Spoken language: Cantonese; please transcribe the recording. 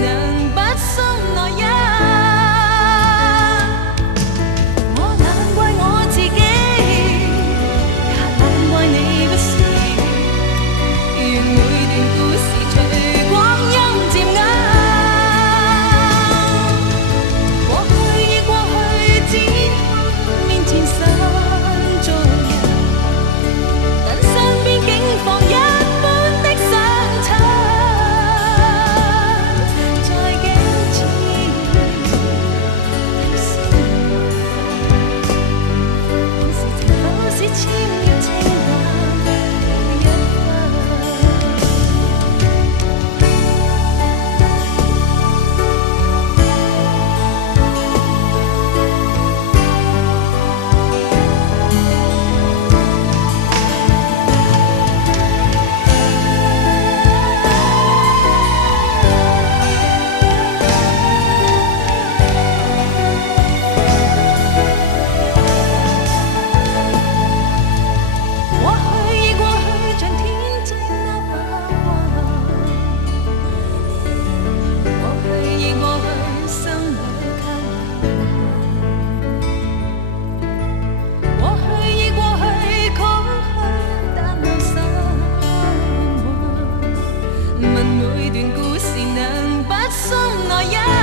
能不傷愛一。我難怪我自己，也難怪你不是。願每段故事隨光陰漸暗。過去已過去，只看面前失足人，但身邊竟放一般的相襯。在鏡前提示我，往事情否是簽約清淡一分。過去已過去，像天際那白雲。過去已過去，心裏扣痕。過去已過去，空虛但留心魂。問每段故事能不傷愛一。